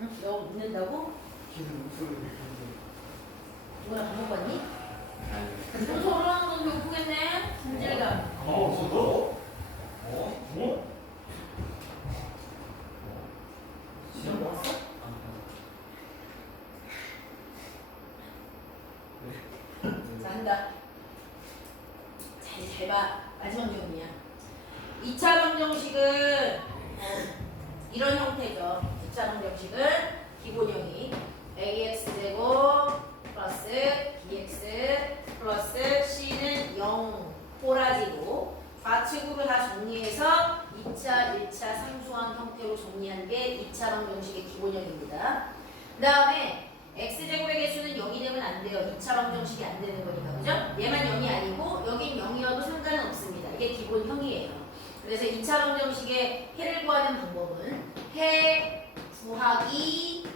응? 너 묻는다고? 누구나 밥 먹고 왔니? 서로 하는 건 배고프겠네? 진실감. 없어도? 너 먹었어? 자, 한다. 잘 봐. 마지막 정리야. 2차 방정식은 이런 형태죠. 2차 방정식은 기본형이 ax제곱 플러스 bx 플러스 c는 0 꼬라지고 좌측으로 다 정리해서 2차, 1차 상수항 형태로 정리한 게 2차 방정식의 기본형입니다. 그 다음에 x제곱의 개수는 0이 되면 안 돼요. 2차 방정식이 안 되는 거니까. 그죠? 얘만 0이 아니고 여긴 0이어도 상관은 없습니다. 이게 기본형이에요. 그래서 2차 방정식의 해를 구하는 방법은 해 구하기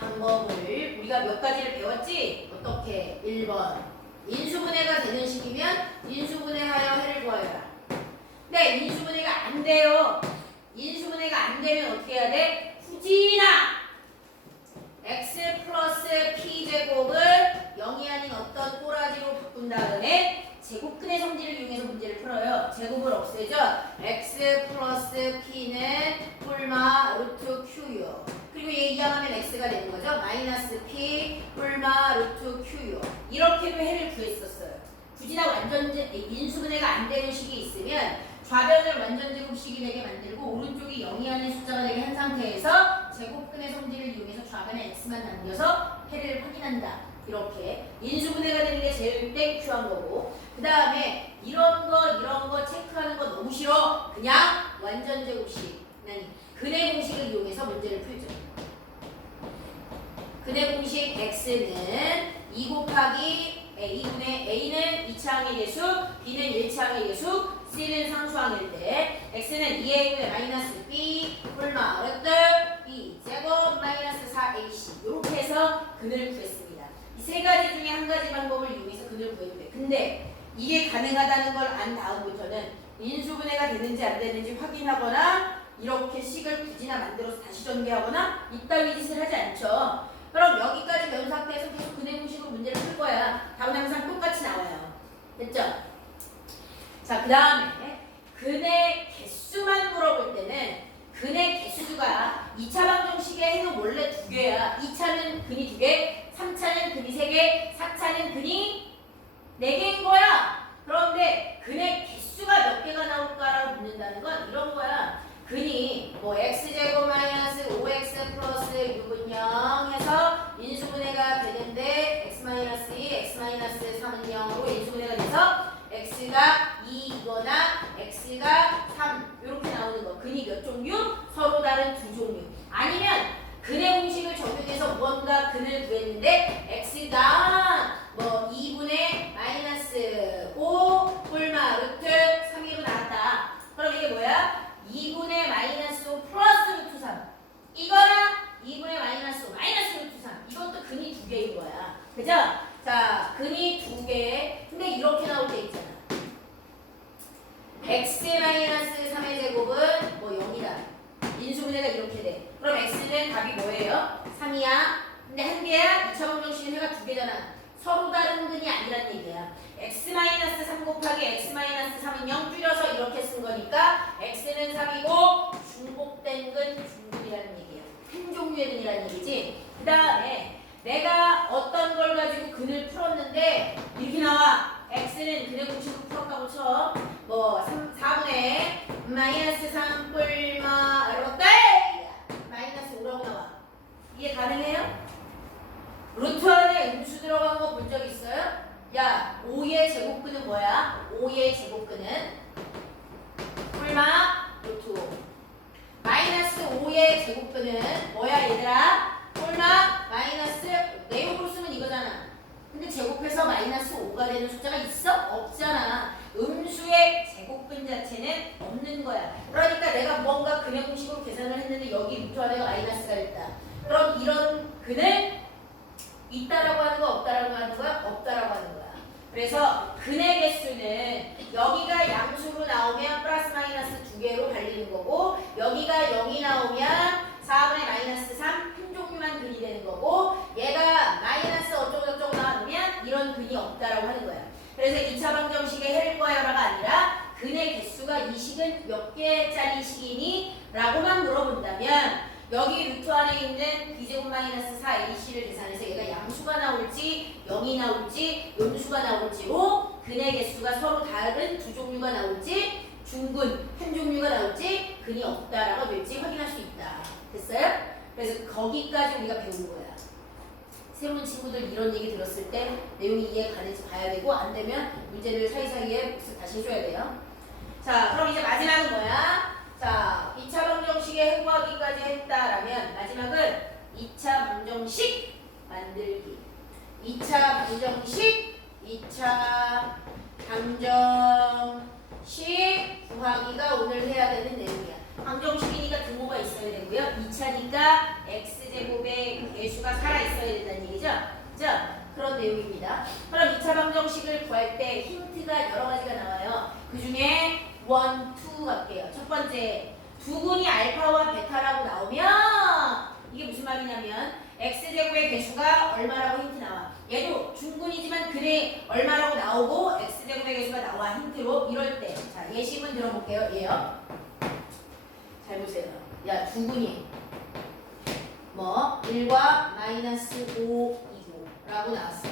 방법을 우리가 몇 가지를 배웠지? 어떻게? 1번 인수분해가 되는 식이면 인수분해하여 해를 구하여라. 근데 인수분해가 안 돼요. 인수분해가 안 되면 어떻게 해야 돼? 굳이나 x 플러스 p제곱을 0이 아닌 어떤 꼬라지로 바꾼 다음에 제곱근의 성질을 이용해서 문제를 풀어요. 제곱을 없애죠. x 플러스 p는 뿔마 루트 q요. 그리고 얘 이항하면 x가 되는 거죠. 마이너스 p 뿔마 루트 q요. 이렇게도 해를 구했었어요. 굳이나 인수분해가 안 되는 식이 있으면 좌변을 완전 제곱식이 되게 만들고 오른쪽이 0이 아닌 숫자가 되게 한 상태에서 제곱근의 성질을 이용해서 좌변에 x만 남겨서 해를 확인한다. 이렇게 인수분해가 되는 게 제일 땡큐한 거고, 그 다음에 이런 거 체크하는 거 너무 싫어. 그냥 완전 제곱식, 아니 근의 공식을 이용해서 문제를 풀죠. 근의 공식 x는 2 곱하기 a분의 a는 2차항의 계수, b는 1차항의 계수, c는 상수항일 때 x는 2a분의 마이너스 b 뿔마 루트 b 제곱 마이너스 4ac 이렇게 해서 근을 구했습니다. 이 세 가지 중에 한 가지 방법을 이용해서 근을 구해도 돼. 근데 이게 가능하다는 걸 안 다음부터는 인수분해가 되는지 안 되는지 확인하거나 이렇게 식을 굳이나 만들어서 다시 전개하거나 이따위 짓을 하지 않죠. 그럼 여기까지 배운 상태에서 계속 근의 공식으로 문제를 풀 거야. 답은 항상 똑같이 나와요. 됐죠? 자, 그 다음에 근의 개수만 물어볼 때는 근의 개수가 2차 방정식의 해는 원래 2개야. 2차는 근이 2개, 3차는 근이 3개, 4차는 근이 4개인 거야. 그런데 근의 개수가 몇 개가 나올까라고 묻는다는 건 이런 거야. 근이 뭐 x제곱 마이너스 5x 플러스 6은 0 해서 인수분해가 되는데 x 마이너스 2, x 마이너스 3은 0으로 인수분해가 돼서 x가 2이거나 x가 3 이렇게 나오는 거. 근이 몇 종류? 서로 다른 두 종류. 아니면 근의 공식을 적용해서 무언가 근을 구했는데 x가 뭐 2분의 마이너스 5 뿔마 루트 3으로 나왔다. 그럼 이게 뭐야? 2분의 마이너스 5 플러스 루트 3 이거랑 2분의 마이너스 5 마이너스 루트 3 이것도 근이 2개인 거야. 그죠? 자, 근이 2개. 근데 이렇게 나올 때 있잖아. x 마이너스 3의 제곱은 뭐 0이다. 인수분해가 이렇게 돼. 그럼 x는 답이 뭐예요? 3이야. 근데 한 개야. 2차 방정식은 해가 2개잖아. 서로 다른 근이 아니란 얘기야. x 마이너스 3 곱하기 x 마이너스 3은 0 줄여서 이렇게 쓴 거니까 x는 3이고 중복된 근 중근이라는 얘기야. 한 종류의 근이라는 얘기지. 그 다음에 내가 어떤 걸 가지고 근을 풀었는데 이렇게 나와. x는 근의 공식으로 풀었다고 쳐. 뭐 4분의 마이너스 3 뿔마 이렇게 마이너스 5라고 나와. 이게 가능해요? 루트 안에 음수 들어간 거 본 적 있어요? 야, 5의 제곱근은 뭐야? 5의 제곱근은 뿔마 루트 5. 마이너스 5의 제곱근은 뭐야 얘들아? 뿔마 마이너스 내용으로 쓰면 이거잖아. 근데 제곱해서 마이너스 5가 되는 숫자가 있어? 없잖아. 음수의 제곱근 자체는 없는 거야. 그러니까 내가 뭔가 근의 공식으로 계산을 했는데 여기 루트 안에가 마이너스가 있다. 그럼 이런 근을 있다라고 하는 거 없다라고 하는 거야? 없다라고 하는 거야. 그래서 근의 개수는 여기가 양수로 나오면 플러스 마이너스 2개로 갈리는 거고 여기가 0이 나오면 4분의 마이너스 된다면 여기 루트 안에 있는 b제곱 마이너스 4ac를 계산해서 얘가 양수가 나올지 0이 나올지 음수가 나올지로 근의 개수가 서로 다른 두 종류가 나올지 중근 한 종류가 나올지 근이 없다라고 될지 확인할 수 있다. 됐어요? 그래서 거기까지 우리가 배우는 거야. 새로운 친구들 이런 얘기 들었을 때 내용이 이해가 가는지 봐야 되고 안 되면 문제를 사이사이에 복습 다시 해줘야 돼요. 자, 그럼 이제 마지막은 뭐야? 자, 2차 방정식의 해부하기까지 했다라면 마지막은 2차 방정식 만들기. 2차 방정식, 2차 방정식 구하기가 오늘 해야 되는 내용이야. 방정식이니까 등호가 있어야 되고요. 2차니까 x제곱의 개수가 살아있어야 된다는 얘기죠. 그죠? 그런 내용입니다. 그럼 2차 방정식을 구할 때 힌트가 여러 가지가 나와요. 그 중에 1, 2 갈게요. 첫 번째, 두근이 알파와 베타라고 나오면 이게 무슨 말이냐면 x제곱의 개수가 얼마라고 힌트 나와. 얘도 중근이지만 근에 얼마라고 나오고 x제곱의 개수가 나와 힌트로. 이럴 때 자, 예시문 들어볼게요. 얘요. 잘 보세요. 야, 두근이 뭐 1과 마이너스 5이고 라고 나왔어.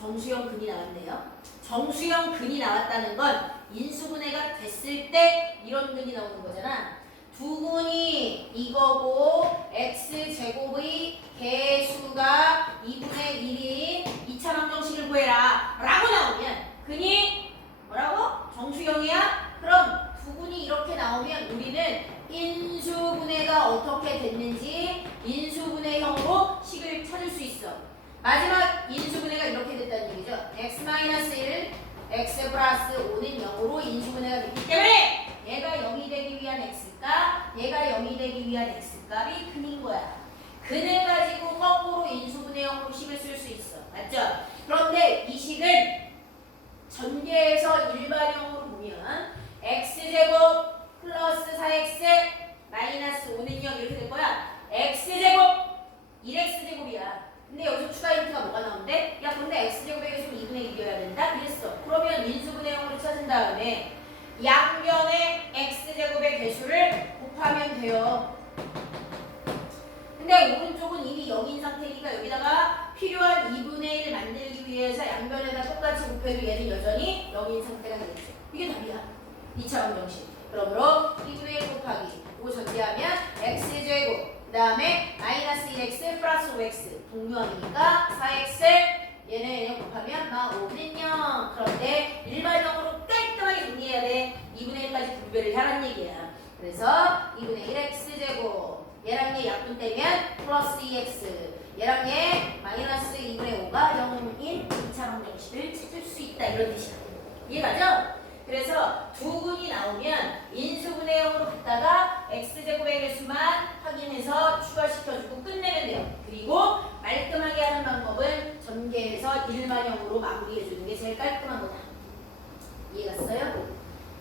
정수형 근이 나왔네요. 정수형 근이 나왔다는 건 인수분해가 됐을 때 이런 근이 나오는 거잖아. 두근이 이거고 x제곱의 개수가 2분의 1인 2차 방정식을 구해라 라고 나오면 근이 뭐라고? 정수형이야? 그럼 두근이 이렇게 나오면 우리는 인수분해가 어떻게 됐는지 인수분해형으로 식을 찾을 수 있어. 마지막 인수분해가 이렇게 됐다는 얘기죠. x-1, x 플러스 5는 0으로 인수분해가 됐기 때문에 얘가 0이 되기 위한 x값, 얘가 0이 되기 위한 x값이 근인 거야. 근을 가지고 거꾸로 인수분해형으로 식을 쓸 수 있어. 맞죠? 그런데 이 식을 전개해서 일반형으로 보면 x제곱 플러스 4x 마이너스 5는 0 이렇게 될 거야. x제곱 1x제곱이야. 근데 여기서 추가 힌트가 뭐가 나오는데? 야, 근데 x제곱의 개수는 2분의 1이어야 된다? 그랬어. 그러면 인수분해형으로 찾은 다음에 양변의 x제곱의 개수를 곱하면 돼요. 근데 오른쪽은 이미 0인 상태니까 여기다가 필요한 2분의 1 만들기 위해서 양변에다 똑같이 곱해도 얘는 여전히 0인 상태가 되겠죠. 이게 답이야. 2차 방정식. 그러므로 2분의 1 곱하기 5 전제하면 x제곱 그 다음에 마이너스 1x 플러스 5x 동류항이니까 4x 얘네 곱하면 막 5는 0. 그런데 일반형으로 깔끔하게 정리해야 돼. 2분의 1까지 분배를 하라는 얘기야. 그래서 2분의 1 x제곱 얘랑 얘 약분 떼면 플러스 2x 얘랑 얘 마이너스 2분의 5가 0인 2차 방정식을 찾을 수 있다 이런 뜻이야. 이해가죠? 그래서 두 근이 나오면 인수분해형으로 갔다가 x제곱의 개수만 확인해서 추가시켜주고 끝내면 돼요. 그리고 말끔하게 하는 방법은 전개해서 일반형으로 마무리해주는 게 제일 깔끔한 거다. 이해갔어요?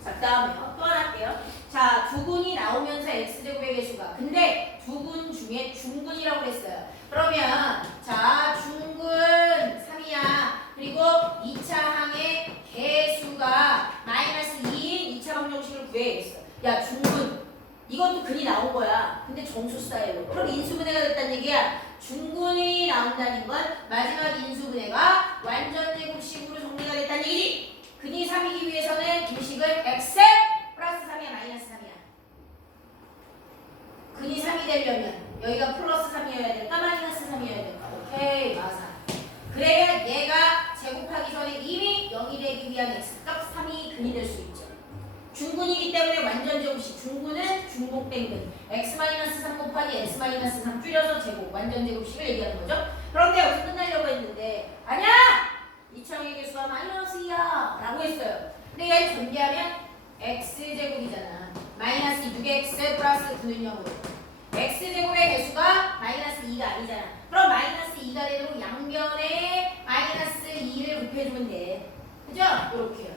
자, 그 다음에 또 하나 할게요. 자, 두 근이 나오면서 x제곱의 개수가 근데 두 근 중에 중근이라고 했어요. 그러면 자, 중근 3이야. 그리고 2차 항의 개수가 마이너스 2인 2차 방정식을 구해야겠어. 야, 중근 이것도 근이 나온 거야. 근데 정수 스타일로. 그럼 인수분해가 됐다는 얘기야. 중근이 나온다는 건 마지막 인수분해가 완전 제곱식으로 정리가 됐다는 얘기지. 근이 3이기 위해서는 공식을 x 플러스 3이야 마이너스 3이야. 근이 3이 되려면 여기가 플러스 3이어야 될까 마이너스 3이어야 될까? 오케이, 마사. 그래야 얘가 제곱하기 전에 이미 0이 되기 위한 x값 3이 근이 될 수 있죠. 중근이기 때문에 완전 제곱식. 중근은 중복된 근. x-3 곱하기 x-3 줄여서 제곱. 완전 제곱식을 얘기하는 거죠. 그런데 여기서 끝나려고 했는데 아니야! 2차항의 개수가 마이너스야 라고 했어요. 근데 얘를 전개하면 x제곱이잖아. 마이너스 6x 플러스 9는 0으로. x제곱의 개수가 마이너스 2가 아니잖아. 그럼 마이너스 2가 되도록 양변에 마이너스 2를 곱해주면 돼. 그죠? 이렇게요.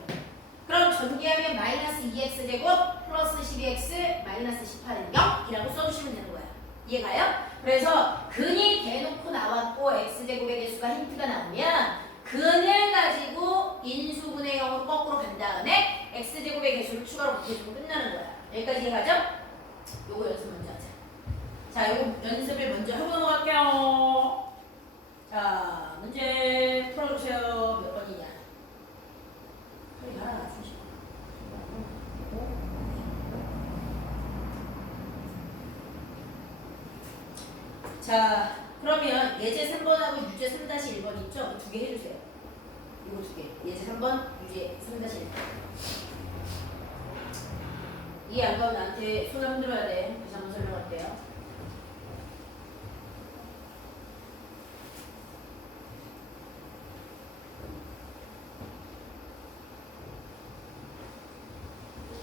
그럼 전개하면 마이너스 2x제곱 플러스 12x 마이너스 18은 0이라고 써주시면 되는 거야. 이해가요? 그래서 근이 대놓고 나왔고 x제곱의 개수가 힌트가 나오면 근을 가지고 인수분해형으로 거꾸로 간 다음에 x제곱의 개수를 추가로 곱해주면 끝나는 거야. 여기까지 이해가죠? 요거 연습 먼저 하자. 자, 이거 연습을 먼저 하고 넘어갈게요. 자, 문제 풀어주세요. 몇 번이냐? 소리 하나 낮추시고. 자, 그러면 예제 3번하고 유제 3-1번 있죠? 두 개 해주세요. 이거 두 개. 예제 3번, 유제 3-1번. 이해 안 가면 나한테 손을 흔들어야 돼. 다시 한번 설명할게요.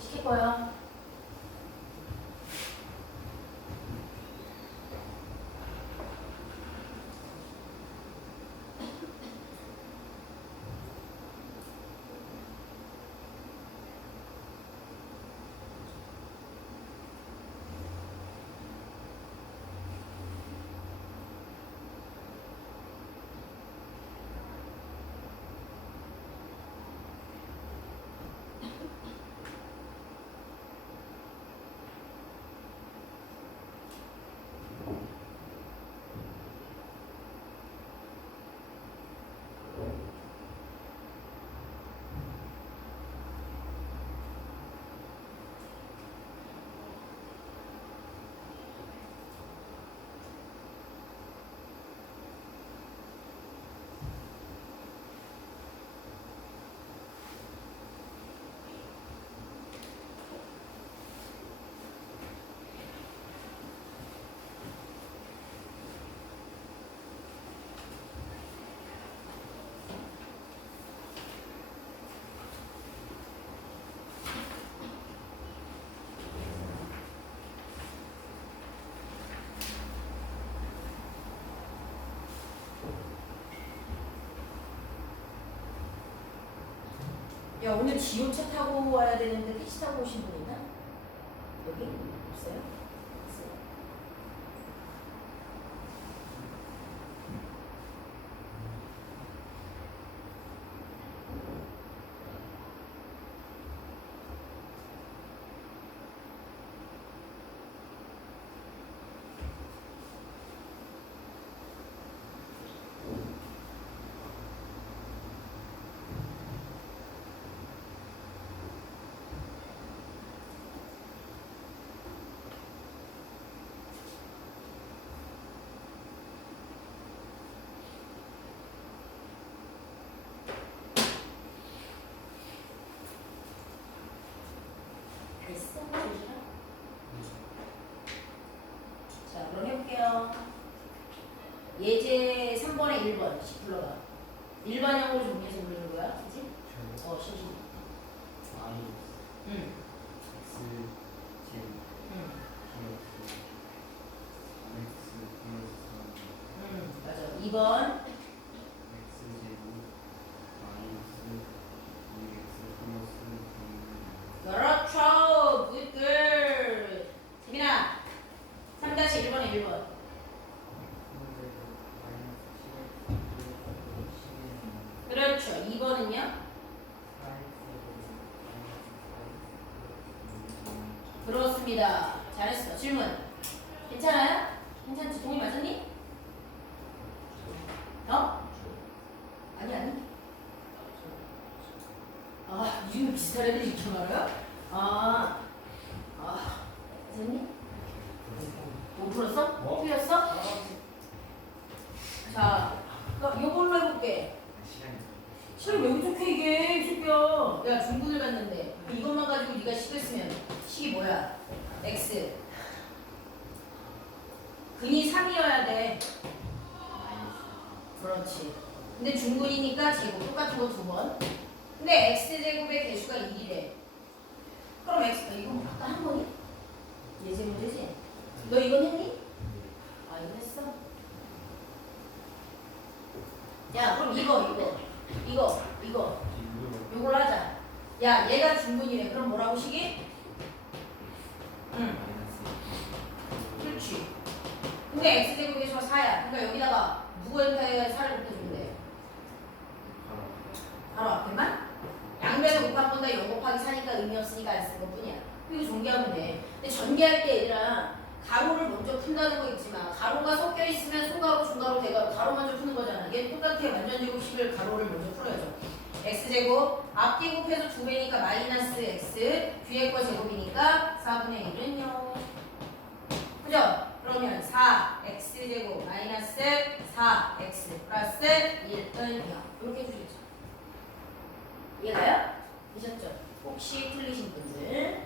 시킬 거예요. 야, 오늘 지용차 타고 와야 되는데 택시 타고 오신 분 있나? 여기? 없어요? 없어요. 됐어? 조심하. 자, 그럼 해볼게요. 예제 3번에 1번 불러봐. 일반형으로 정리해서 부르는 거야, 그치? 실시. 응. 맞아. 2번. 그렇죠. Good girl. 재민아. 3-1번에 1번. 그렇죠. 2번은요? 그렇습니다. 잘했어. 질문. 괜찮아요? 괜찮지? 동의 맞았니? 아니. 아, 이름 비슷한 애들이 이렇게 말해요? 맞았니? 못 풀었어? 틀렸어? 자, 요걸로 해볼게. 시간이 왜 부족해 이게 이 새끼야. 야, 중군을 갔는데 이것만 가지고 네가 식을 쓰면 식이 뭐야? x. 근이 3이어야 돼. 그렇지. 근데 중군이니까 제곱 똑같은 거 2번. 근데 x제곱의 개수가 1이래. 그럼 이거 아까 한 거니? 예제 문제지? 너 이건 했니? 이거 했어? 야, 그럼 이거 요걸 하자. 야, 얘가 중분이래. 그럼 뭐라고 식이? 응. 그렇지. 근데 x제곱의 개수가 4야. 그러니까 여기다가 누구한테 4를 곱해준대? 바로 앞에만? 양변을 곱한 건다 0 곱하기 4니까 의미 없으니까 안 쓴 것뿐이야. 이거 전개하면 돼. 근데 전개할 때 얘들아 가로를 먼저 푼다는 거 있지만 가로가 섞여 있으면 소가로, 중가로, 대가로 가로 먼저 푸는 거잖아. 얘 똑같아. 완전 제곱 11 가로를 먼저 풀어야죠. x제곱 앞뒤 곱해서 2배니까 마이너스 x 뒤에 거 제곱이니까 4분의 1은 0. 그죠? 그러면 4x제곱 마이너스 4x 플러스 1은 0. 이렇게 해주시죠. 이해가요? 되셨죠? 혹시 틀리신 분들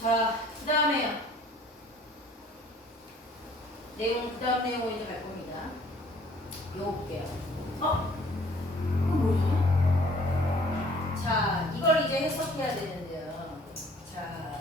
자, 그 다음에요. 그 다음 내용으로 이제 갈 겁니다. 이거 볼게요. 이거 뭐야? 자, 이걸 이제 해석해야 되는데요. 자,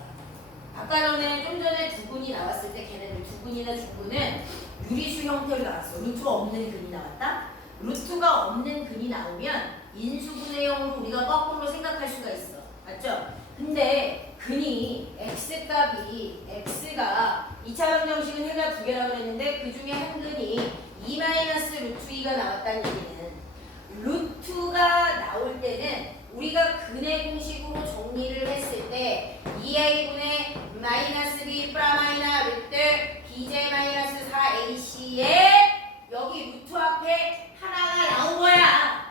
아까 전에 좀 전에 두근이 나왔을 때 걔네들 두근이나 중근은 유리수 형태로 나왔어. 루트가 없는 근이 나왔다? 루트가 없는 근이 나오면 인수분해형으로 우리가 거꾸로 생각할 수가 있어. 맞죠? 근데 근이 x값이 x가 2차 방정식은 해가 2개라고 그랬는데 그 중에 한 근이 2 마이너스 루트 2가 나왔다는 얘기는 루트가 나올 때는 우리가 근의 공식으로 정리를 했을 때 2a분의 마이너스 b 프라마이나 루트 bj 마이너스 4ac에 여기 루트 앞에 하나가 나온 거야.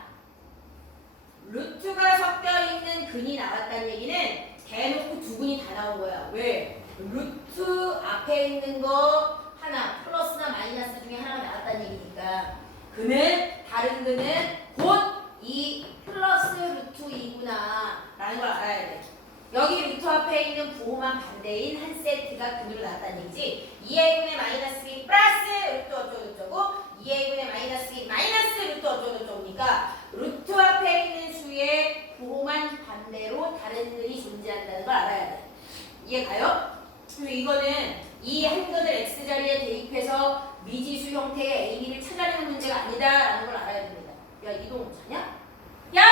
루트가 섞여 있는 근이 나왔다는 얘기는 대놓고 두 근이 다 나온 거야. 왜? 루트 앞에 있는 거 하나 플러스나 마이너스 중에 하나가 나왔다는 얘기니까 근은 다른 근은 곧 이 플러스 루트 2구나 라는 걸 알아야 돼. 여기 루트 앞에 있는 부호만 반대인 한 세트가 근으로 나왔다는 얘기지. 2a분의 마이너스 2 플러스 루트 어쩌고저쩌고 2a분의 마이너스 2 마이너스 루트 어쩌고저쩌고니까 루트 앞에 있는 수의 부호만 반대로 다른 근이 존재한다는 걸 알아야 돼. 이해가요? 그래서 이거는 이 한 근을 x자리에 대입해서 미지수 형태의 ab를 찾아내는 문제가 아니다라는 걸 알아야 됩니다. 야, 이동 자냐? 야!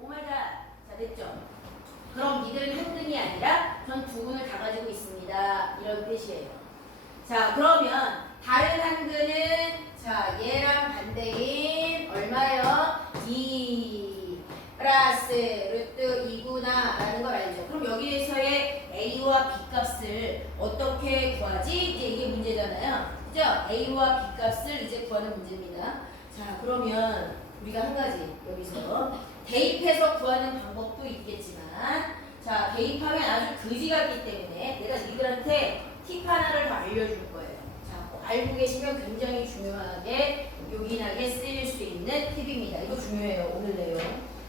오마이갓. 자, 됐죠? 그럼 니들은 한 근이 아니라 전 두 근을 다 가지고 있습니다. 이런 뜻이에요. 자, 그러면 다른 한 근은 자, 얘랑 반대인 얼마요? 2 플러스 루트 2구나 라는 걸 알죠. 그럼 여기에서의 a와 b 값을 어떻게 구하지? 이제 이게 문제잖아요. 그죠? a와 b 값을 이제 구하는 문제입니다. 자, 그러면 우리가 한 가지 여기서 대입해서 구하는 방법도 있겠지만 자, 대입하면 아주 그지 같기 때문에 내가 니들한테 팁 하나를 더 알려줄 거예요. 자, 알고 계시면 굉장히 중요하게 요긴하게 쓰일 수 있는 팁입니다. 이거 중요해요. 오늘 내용.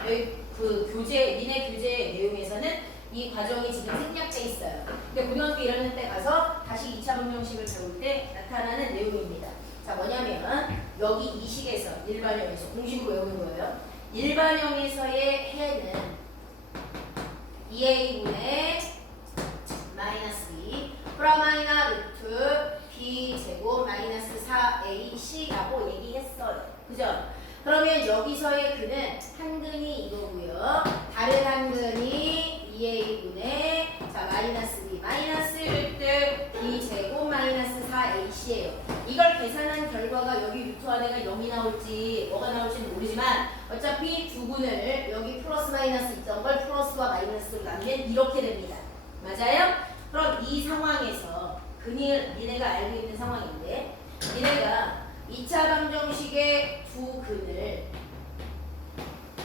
여기 그 교재, 니네 교재 내용에서는 이 과정이 지금 생략돼 있어요. 근데 고등학교 1학년 때 가서 다시 2차 방정식을 배울 때 나타나는 내용입니다. 자, 뭐냐면 여기 이 식에서 일반형에서 공식으로 외우는 거예요. 일반형에서의 해는 2a분의 마이너스 2 프라마이나 루트 b제곱 마이너스 4ac라고 얘기했어요. 그죠? 그러면 여기서의 근은 한 근이 이거고요. 다른 한 근이 2a분의 자 마이너스 b 마이너스 루트 b제곱 마이너스 4ac예요. 이걸 계산한 결과가 여기 루트 안에가 0이 나올지 뭐가 나올지는 모르지만 어차피 두 근을 여기 플러스 마이너스 있던 걸 플러스와 마이너스로 나누면 이렇게 됩니다. 맞아요? 그럼 이 상황에서 근을 니네가 알고 있는 상황인데 니네가 2차 방정식의 두 근을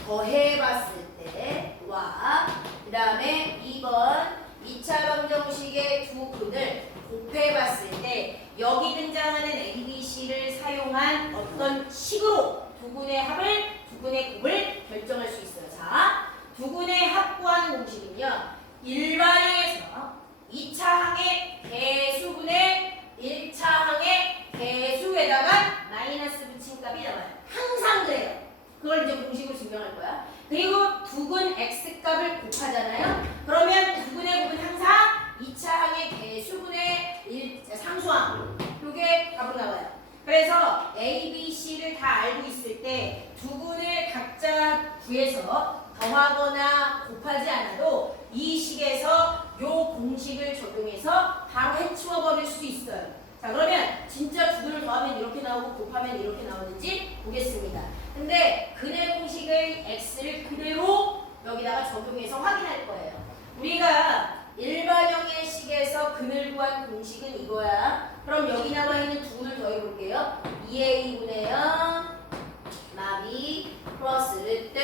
더해봤을 때와 그 다음에 2번 2차 방정식의 두 근을 곱해봤을 때 여기 등장하는 ABC를 사용한 어떤 식으로 두 근의 합을, 두 근의 곱을 결정할 수 있어요. 자, 두 근의 합 구하는 공식은요. 일반형에서 2차항의 개수분의 1차항의 개수에다가 마이너스 붙인 값이 나와요. 항상 그래요. 그걸 이제 공식으로 증명할 거야. 그리고 두근 x값을 곱하잖아요. 그러면 두근의 곱은 항상 2차항의 개수분의 상수항. 이게 답으로 나와요. 그래서 A, B, C를 다 알고 있을 때 두근을 각자 구해서 더하거나 곱하지 않아도 이 식에서 요 공식을 적용해서 바로 해치워 버릴 수 있어요. 자, 그러면 진짜 두 근을 더하면 이렇게 나오고 곱하면 이렇게 나오는지 보겠습니다. 근데 근의 공식을 x를 그대로 여기다가 적용해서 확인할 거예요. 우리가 일반형의 식에서 근을 구한 공식은 이거야. 그럼 여기 나와 있는 두 근을 더해 볼게요. 2a분의 0 마비 플러스 루트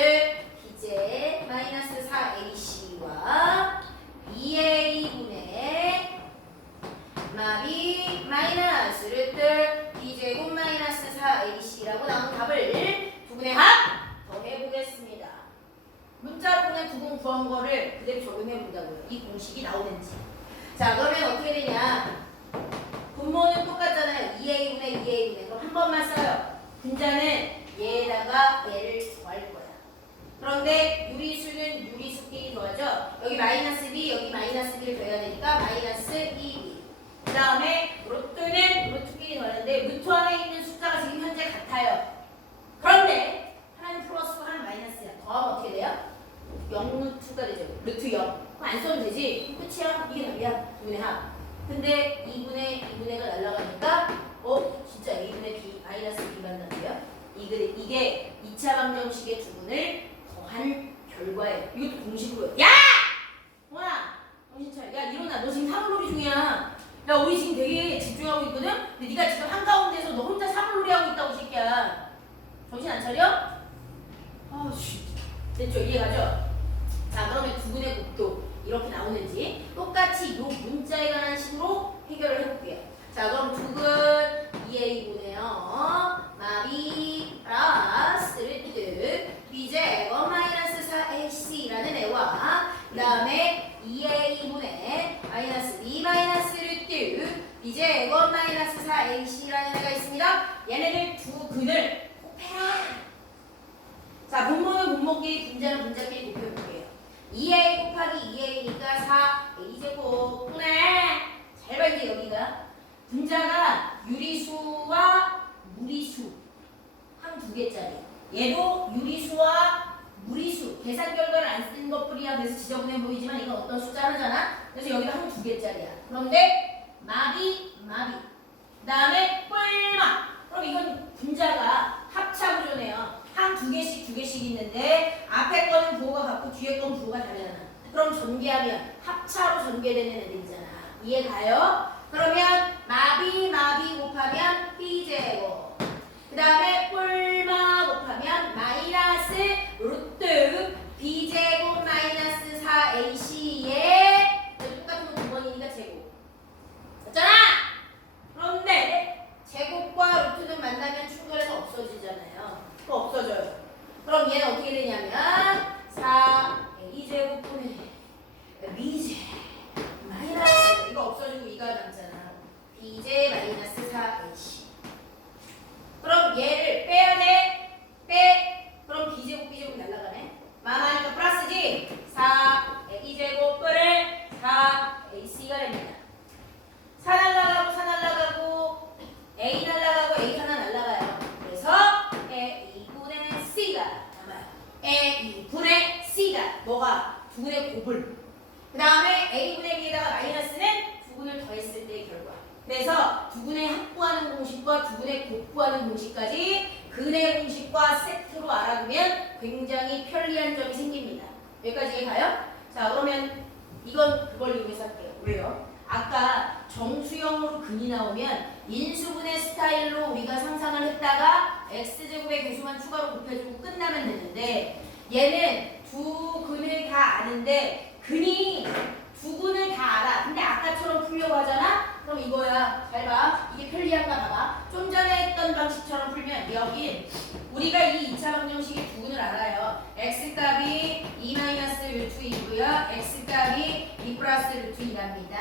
bj 마이너스 4ac와 2a분의 마비 마이너스 루트 b제곱 마이너스 4ac라고 나온 답을 두 분의 합 더해보겠습니다. 문자로 보낸 두 분 구한 거를 그대로 적용해본다고요. 이 공식이 나오는지. 자, 그러면 어떻게 되냐. 분모는 똑같잖아요. 2a분의 2a분의. 그럼 한 번만 써요. 분자는 얘에다가 얘를 더할 거야. 그런데 유리수는 유리수끼리 더하죠. 여기 마이너스 b, 여기 마이너스 b를 더해야 되니까 마이너스 2b. 그 다음에 루트는 루트끼리 더하는데 루트 안에 있는 숫자가 지금 현재 같아요. 그런데 하나는 플러스고 하나는 마이너스야. 더하면 어떻게 돼요? 0루트가 되죠. 루트 0. 그럼 안 써도 되지. 끝이야. 이게 답이야. 두 분의 합. 근데 2분의 가 날아가니까 진짜 a분의 b 마이너스 b만 나는데요. 이게 2차 방정식의 두 분을 더한 결과예요. 이것도 공식으로. 야! 뭐야? 정신 차려. 야, 일어나. 너 지금 사물놀이 중이야. 야, 우리 지금 되게 집중하고 있거든? 근데 네가 지금 한가운데서 너 혼자 사물놀이 하고 있다고, 새끼야. 정신 안 차려? 아, 씨. 됐죠? 이해가죠? 자, 그러면 두 분의 곱도 이렇게 나오는지 똑같이 요 문자에 관한 식으로 해결을 해볼게요. 자, 그럼 두 근 2a분의 0 마비 플러스 루트 b제곱 마이너스 4ac라는 애와 그 다음에 2a분의 마이너스 b 마이너스 루트 b제곱 마이너스 4ac라는 애가 있습니다. 얘네들 두 근을 곱해라. 자, 분모는 분모끼리, 분자는 분자끼리 곱해볼게요. 2a 곱하기 2a니까 4a제곱 분의 잘 봐. 이제 여기가 분자가 유리수와 무리수 한 두 개짜리. 얘도 유리수와 무리수 계산 결과를 안 쓴 것뿐이야. 그래서 지저분해 보이지만 이건 어떤 숫자 하나잖아. 그래서 여기가 한 두 개짜리야. 그런데 마비 그 다음에 뿔마. 그럼 이건 분자가 합차 구조네요. 한 두 개씩 있는데 앞에 거는 부호가 같고 뒤에 거는 부호가 다르잖아. 그럼 전개하면 합차로 전개되는 애들이잖아. 이해 가요? 그러면 마비 곱하면 b제곱 그 다음에 뿔마 곱하면 마이너스 루트 b제곱 마이너스 4ac에 똑같은 거 두 번이니까 제곱 맞잖아? 그런데 제곱과 루트는 만나면 충돌해서 없어지잖아요. 또 없어져요. 그럼 얘는 어떻게 되냐면 4a제곱분의 b제 마이너스 이거 없어지고 이가 남잖아. b제 마이너스 4ac. 그럼 얘를 빼야 돼. 그럼 b제곱 날라가네. 많으니까 플러스지. 4a제곱분의 4ac가 됩니다. 4 날라가고 a 날라가고 a 하나 날라가요. 그래서 a분의 c가 남아요. a분의 c가 뭐가? 두 분의 곱을. 그 다음에 a분의 b에다가 마이너스는 두 분을 더했을 때의 결과. 그래서 두 분의 합구하는 공식과 두 분의 곱구하는 공식까지 근의 공식과 세트로 알아두면 굉장히 편리한 점이 생깁니다. 여기까지 가요? 자, 그러면 이건 그걸 이용해서 할게요. 왜요? 아까 정수형으로 근이 나오면 인수분해 스타일로 우리가 상상을 했다가 x제곱의 개수만 추가로 곱해주고 끝나면 되는데 얘는 두 근을 다 아는데 근이 두 근을 다 알아. 근데 아까처럼 풀려고 하잖아? 그럼 이거야. 잘 봐. 이게 편리한가 봐봐. 좀 전에 했던 방식처럼 풀면 여기 우리가 이 2차 방정식의 두 근을 알아요. x값이 2-루트2고요. x값이 2 플러스 루트 2랍니다.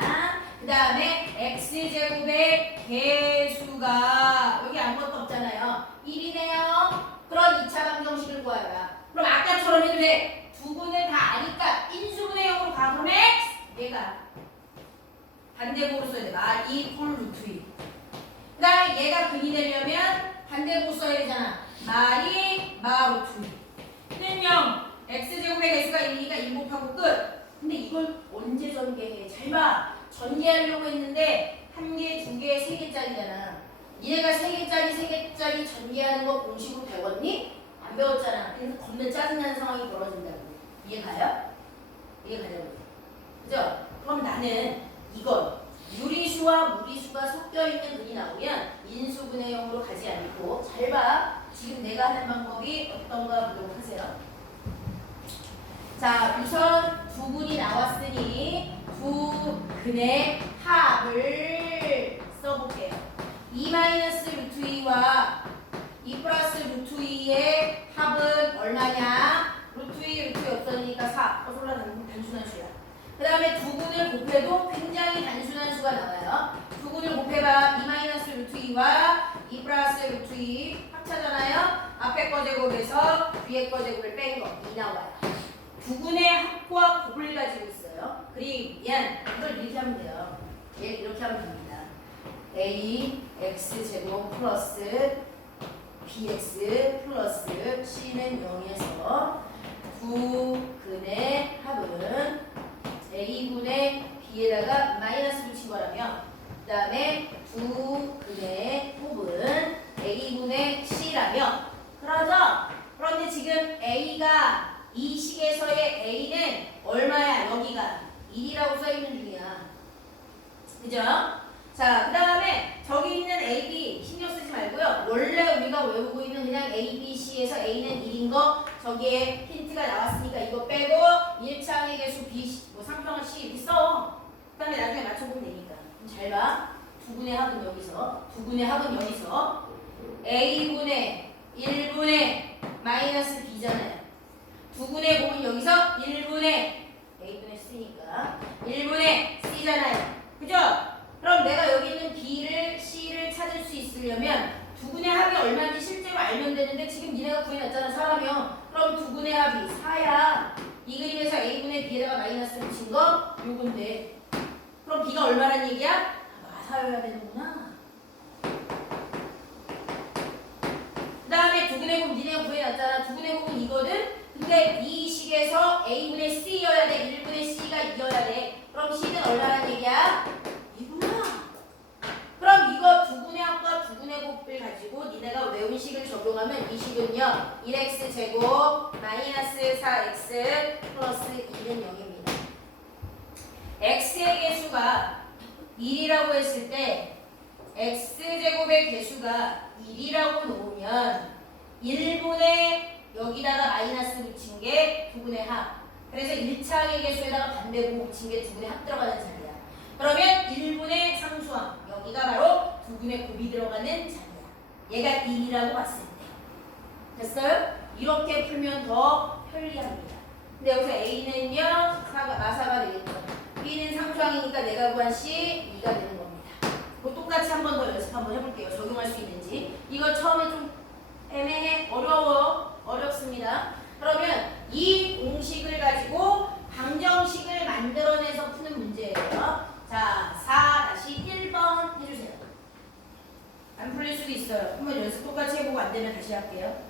그 다음에 x제곱의 개수가 여기 아무것도 없잖아요. 1이네요. 그럼 2차 방정식을 구하라. 그럼 아까처럼 해도 돼. 두 근을 다 아니까 인수분해 0으로 가. 그럼 x 얘가 반대복으로 써야 돼. 마2 뿔 루트 2. 그 다음에 얘가 근이 되려면 반대복으로 써야 되잖아. 마2 마 루트 2. 는 0. x제곱의 개수가 1이니까 1 곱하고 끝. 근데 이걸 언제 전개해? 잘 봐. 전개하려고 했는데 한 개, 두 개, 세 개짜리잖아. 얘가 세 개짜리, 세 개짜리 전개하는 거 공식으로 배웠니? 안 배웠잖아. 그래서 겁나 짜증나는 상황이 벌어진다고. 이해 가요? 이해 가냐고. 그죠? 그럼 나는 이건 유리수와 무리수가 섞여 있는 근이 나오면 인수분해형으로 가지 않고 잘 봐. 지금 내가 하는 방법이 어떤가 보도록 하세요. 자, 우선 두 근이 나왔으니 두 근의 합을 써볼게요. 2-루트 2와 2 플러스 루트 2의 합은 얼마냐? 루트 2 없어지니까 4. 솔라 단순한 수야. 그 다음에 두 근을 곱해도 굉장히 단순한 수가 나와요. 두 근을 곱해봐. 2-루트 2와 2 플러스 루트 2 합차잖아요. 앞에 거 제곱에서 뒤에 거 제곱을 뺀 거 2 나와요. 두 근의 합과 곱을 가지고 있어요. 그리고 이걸 이렇게 하면 돼요. 얘 이렇게 하면 됩니다. a x제곱 플러스 bx 플러스 c는 0에서 두 근의 합은 a분의 b에다가 마이너스 붙인 거라며 그 다음에 두 근의 곱은 a분의 c라며 그러죠? 그런데 지금 a가 이 식에서의 a는 얼마야? 여기가 1이라고 써있는 중이야. 그죠? 자, 그 다음에 저기 있는 a, b 신경 쓰지 말고요. 원래 우리가 외우고 있는 그냥 a, b, c에서 a는 1인 거 저기에 힌트가 나왔으니까 이거 빼고 1창의 개수 b, 뭐 상평을 c 이렇게 써. 그 다음에 나중에 맞춰보면 되니까. 잘 봐. 두 분의 합은 여기서 a분의 1분의 마이너스 b잖아요. 두 분의 곱은 여기서 1분의 a분의 c니까 1분의 c잖아요. 그죠? 그럼 내가 여기 있는 b를 c를 찾을 수 있으려면 두 분의 합이 얼마인지 실제로 알면 되는데 지금 니네가 구해놨잖아. 4라면 그럼 두 분의 합이 4야. 이 그림에서 a분의 b에다가 마이너스 붙인 거 요건데 그럼 b가 얼마란 얘기야? 마사여야 되는구나. 그 다음에 두 분의 곱 니네가 구해놨잖아. 두 분의 곱은 이거든. 근데 이 식에서 a분의 c여야 돼. 1분의 c가 2여야 돼. 그럼 c는 얼마란 얘기야? 2구나. 그럼 이거 두 분의 합과 두 분의 곱을 가지고 니네가 외운 식을 적용하면 이 식은요. 1x 제곱 마이너스 4x 플러스 2는 0입니다. x의 개수가 1이라고 했을 때 x제곱의 개수가 1이라고 놓으면 1분의 여기다가 마이너스 붙인 게 두 분의 합. 그래서 1차항의 개수에다가 반대곱 붙인 게 두 분의 합 들어가는 자리야. 그러면 1분의 상수항. 여기가 바로 두 분의 곱이 들어가는 자리야. 얘가 1이라고 봤을 때. 됐어요? 이렇게 풀면 더 편리합니다. 근데 여기서 A는요. 마사가 되겠죠. B는 상수항이니까 내가 구한 C, 2가 되는 겁니다. 뭐 똑같이 한 번 더 연습 한번 해볼게요. 적용할 수 있는지. 이거 처음에 좀 애매해, 어렵습니다. 그러면 이 공식을 가지고 방정식을 만들어내서 푸는 문제예요. 자, 4-1번 해주세요. 안 풀릴 수도 있어요. 한번 연습 똑같이 해보고 안 되면 다시 할게요.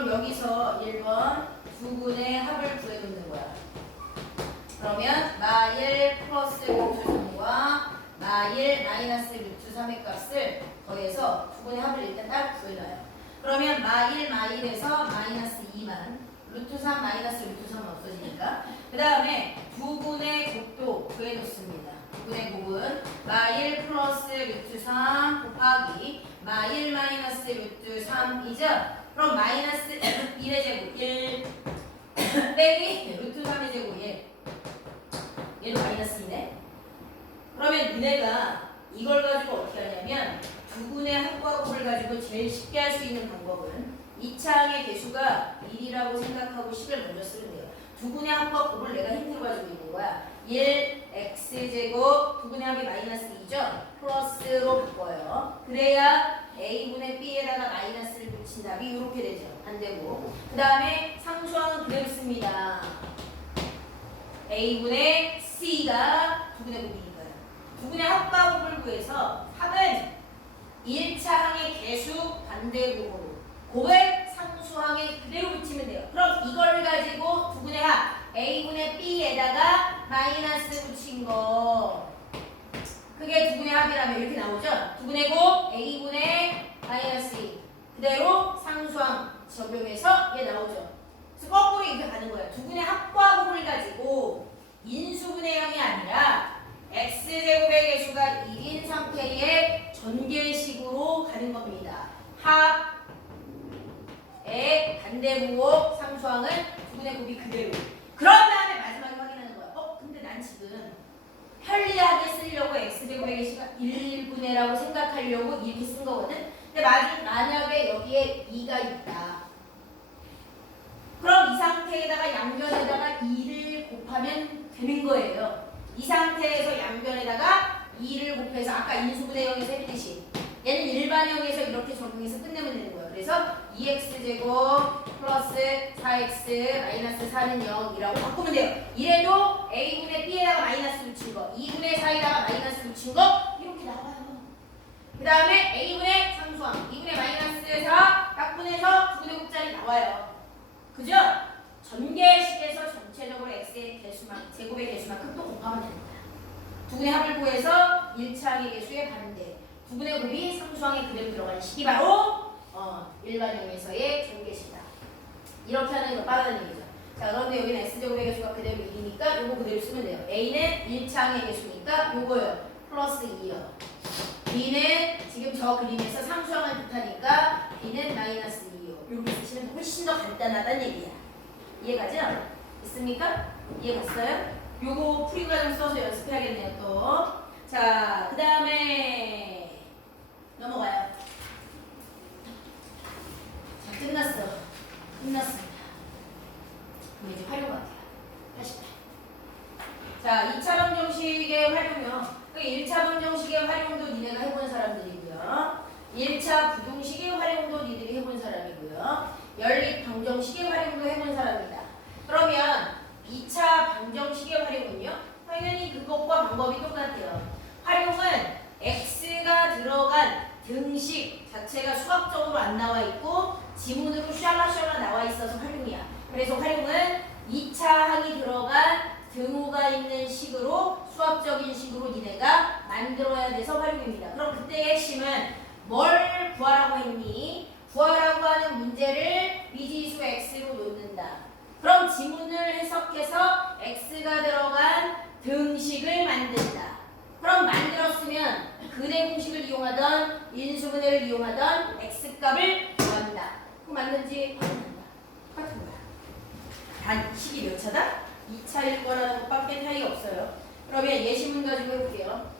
그럼 여기서 1번 두분의 합을 구해놓는 거야. 그러면 마1 플러스 루트 3과 마1 마이너스 루트 3의 값을 더해서 두분의 합을 일단 따로 구해놔요. 그러면 마1 마1에서 마이너스 2만 루트 3 마이너스 루트 3은 없어지니까 그 다음에 두분의 곱도 구해놓습니다. 두분의 곱은 마1 플러스 루트 3 곱하기 마1 마이너스 루트 3이죠. 그럼 마이너스 1의 제곱 1 빼기 루트 3의 제곱 1 얘도 마이너스 2네. 그러면 니네가 이걸 가지고 어떻게 하냐면 두분의 합과 곱을 가지고 제일 쉽게 할 수 있는 방법은 2차항의 개수가 1이라고 생각하고 10을 먼저 쓰면 돼요. 두분의 합과 곱을 내가 힌트로 가지고 있는 거야. 1 x제곱 두분의 합이 마이너스 2죠. 플러스로 바꿔요. 그래야 a분의 b에다가 마이너스를 붙인 답이 이렇게 되죠. 안 되고 그 다음에 상수항은 그대로 씁니다. a분의 c가 두분의 곱이니까요. 두분의 합과 곱을 구해서 합은 1차항의 개수 반대곱으로 곱을 상수항에 그대로 붙이면 돼요. 그럼 이걸 가지고 두분의 합 a분의 b에다가 마이너스 붙인 거 그게 두분의 합이라면 이렇게 나오죠. 두분의 곱 a분의 마이너스 2 그대로 상수항 적용해서 얘 나오죠. 그래서 거꾸로 이렇게 가는 거예요. 두분의 합과 곱을 가지고 인수분의 형이 아니라 x제곱의 개수가 1인 상태의 전개식으로 가는 겁니다. 합의 반대부호 상수항은 두분의 곱이 그대로. 그런 다음에 마지막에 확인하는 거야. 근데 난 지금 편리하게 쓰려고 x제곱의 개수가 1분의라고 생각하려고 이렇게 쓴 거거든. 근데 만약에 여기에 2가 있다. 그럼 이 상태에다가 양변에다가 2를 곱하면 되는 거예요. 이 상태에서 양변에다가 2를 곱해서 아까 인수분해 형에서 했듯이 얘는 일반형에서 이렇게 적용해서 끝내면 되는 거예요. 그래서 2x제곱 플러스 4x 마이너스 4는 0이라고 바꾸면 돼요. 이래도 a분의 b에다가 마이너스 붙인 거 2분의 4에다가 마이너스 붙인 거 이렇게 나와요. 그 다음에 a분의 상수항 2분의 마이너스 4 깍분해서 2분의 곱자리 나와요. 그죠? 전개식에서 전체적으로 x의 개수만 제곱의 개수만큼 또 곱하면 됩니다. 두분의 합을 구해서 1차항의 개수의 반대 두분의 곱이 상수항에 그대로 들어가는 식이 바로 일반형에서의 전개식이다. 이렇게 하는 거 빠르다는 얘기죠. 자, 그런데 여기는 x제곱의 개수가 그대로 1이니까 요거 그대로 쓰면 돼요. a는 1차항의 개수니까 요거요. 플러스 2요. b는 지금 저 그림에서 상수항을 뜻하니까 b는 마이너스 2요. 이렇게 쓰시면 훨씬 더 간단하다는 얘기야. 이해가죠? 있습니까? 이해갔어요? 요거 풀이 과정 써서 연습해야겠네요 또. 자, 그 다음에 넘어가요. 자, 끝났습니다. 그럼 이제 활용할게요. 80회. 자, 2차 방정식의 활용이요. 1차 방정식의 활용도 니네가 해본 사람들이고요. 1차 부등식의 활용도 니들이 해본 사람이고요. 연립 방정식의 활용도 해본 사람이다. 그러면 2차 방정식의 활용은요? 당연히 그것과 방법이 똑같아요. 활용은 x가 들어간 등식 자체가 수학적으로 안 나와 있고 지문으로 샬라샬라 나와 있어서 활용이야. 그래서 활용은 2차 항이 들어간 등호가 있는 식으로 수학적인 식으로 니네가 만들어야 돼서 활용입니다. 그럼 그때의 핵심은 뭘 구하라고 했니? 구하라고 하는 문제를 미지수 x로 놓는다. 그럼 지문을 해석해서 x가 들어간 등식을 만든다. 그럼 만들었으면 근의 공식을 이용하던 인수분해를 이용하던 x값을 구한다. 그럼 맞는지 확인한다. 똑같은 거야. 단 식이 몇 차다? 2차일 거라는 것밖에 차이가 없어요. 그러면 예시문 가지고 해볼게요.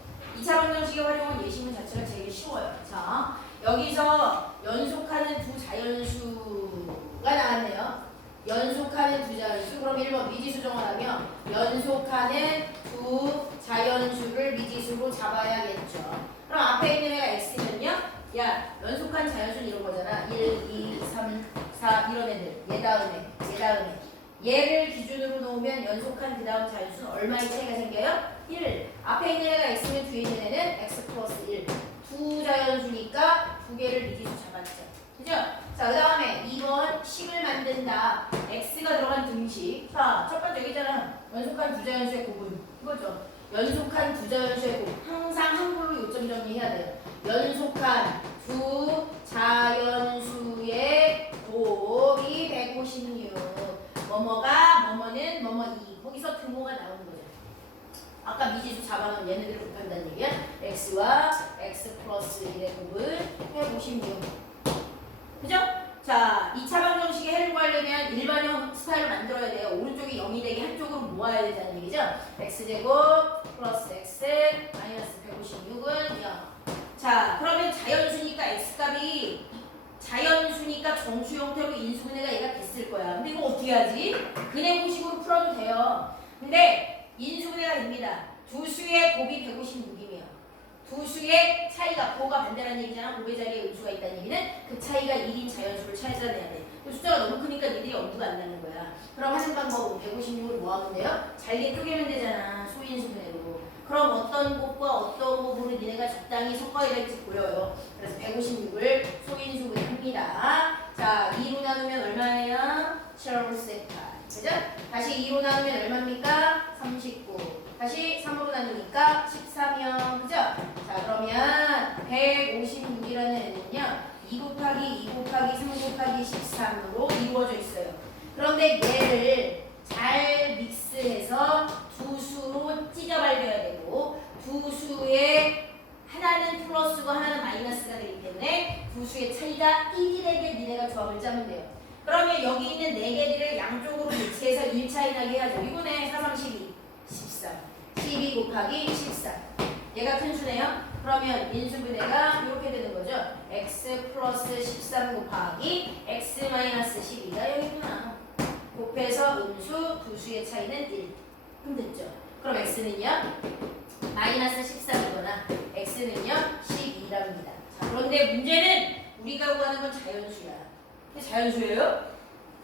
2차 방정식의 활용은 예시문 자체가 되게 쉬워요. 자, 여기서 연속하는 두 자연수가 나왔네요. 연속하는 두 자연수. 그럼 1번 미지수 정하라면 연속하는 두 자연수를 미지수로 잡아야겠죠. 그럼 앞에 있는 애가 x면요. 야, 연속한 자연수는 이런 거잖아. 1, 2, 3, 4 이런 애들. 얘 다음에. 얘를 기준으로 놓으면 연속한 그 다음 자연수는 얼마의 차이가 생겨요? 1. 앞에 있는 애가 x면 뒤에 있는 애는 x 플러스 1. 두 자연수니까 두 개를 미지수 잡았죠. 그죠? 자, 그 다음에 2번 식을 합니다. x가 들어간 등식. 자, 첫 번째 여기잖아. 연속한 두 자연수의 곱은 이거죠. 연속한 두 자연수의 곱. 항상 한글로 요점 정리해야 돼요. 연속한 두 자연수의 곱이 156. 뭐뭐가 뭐뭐는 뭐뭐2. 거기서 등호가 나오는 거죠. 아까 미지수 잡아놓은 얘네들을 곱한다는 얘기야. x와 x 플러스 1의 곱은 156. 그죠? 자, 2차 방정식의 해를 구하려면 일반형 스타일로 만들어야 돼요. 오른쪽이 0이 되게 한쪽으로 모아야 된다는 얘기죠. x제곱 플러스 x 마이너스 156은 0. 자, 그러면 자연수니까 x값이 자연수니까 정수 형태로 인수분해가 얘가 됐을 거야. 근데 이거 어떻게 하지? 그냥 공식으로 풀어도 돼요. 근데 인수분해가 됩니다. 두 수의 곱이 156이며 두 수의 차이가 고가 반대라는 얘기잖아. 곱의 자리에 음수가 있다는 얘기는 그 차이가 1인 자연수를 찾아내야 돼. 그 숫자가 너무 크니까 니들이 엄두가 안 나는 거야. 그럼 하는 방법은 156을 뭐 하면 돼요? 잘게 쪼개면 되잖아. 소인수분해로. 그럼 어떤 곱과 어떤 곱으로 니네가 적당히 섞어야 될지 보여요. 그래서 156을 소인수분해합니다. 자, 2로 나누면 얼마예요? 7월 세파. 그죠? 다시 2로 나누면 얼마입니까? 39. 다시 3으로 나누니까 13이요. 그죠? 자, 그러면 156이라는 애는요. 2 곱하기 2 곱하기 3 곱하기 13으로 이루어져 있어요. 그런데 얘를 잘 믹스해서 두 수로 찢어 발견해야 되고 두 수의 하나는 플러스고 하나는 마이너스가 되기 때문에 두 수의 차이가 1이 되게 니네가 조합을 짜면 돼요. 그러면 여기 있는 4개들을 양쪽으로 배치해서 1차이 나게 해야죠. 이거네. 4, 3, 12. 13. 12 곱하기 13. 얘가 큰 수네요. 그러면 인수분해가 이렇게 되는 거죠. x 플러스 13 곱하기 x 마이너스 12가 여기구나. 곱해서 음수 두 수의 차이는 1. 그럼 됐죠. 그럼 x는요. 마이너스 13이거나 x는요. 12랍니다. 자, 그런데 문제는 우리가 구하는 건 자연수야. 근데 자연수예요?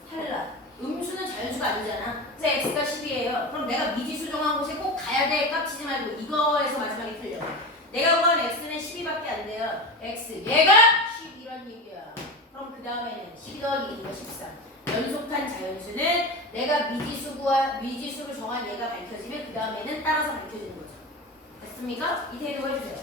탈락. 음수는 자연수가 아니잖아. 그래서 x가 10이에요. 그럼 내가 미지수 정한 곳에 꼭 가야 돼. 깝치지 말고 이거에서 마지막에 틀려. 내가 구한 x는 12밖에 안 돼요. x 얘가 10이란 얘기야. 그럼 그 다음에는 12 더하기 1은 13. 연속한 자연수는 내가 미지수로 정한 얘가 밝혀지면 그 다음에는 따라서 밝혀지는 거죠. 됐습니까? 이 태도 해주세요.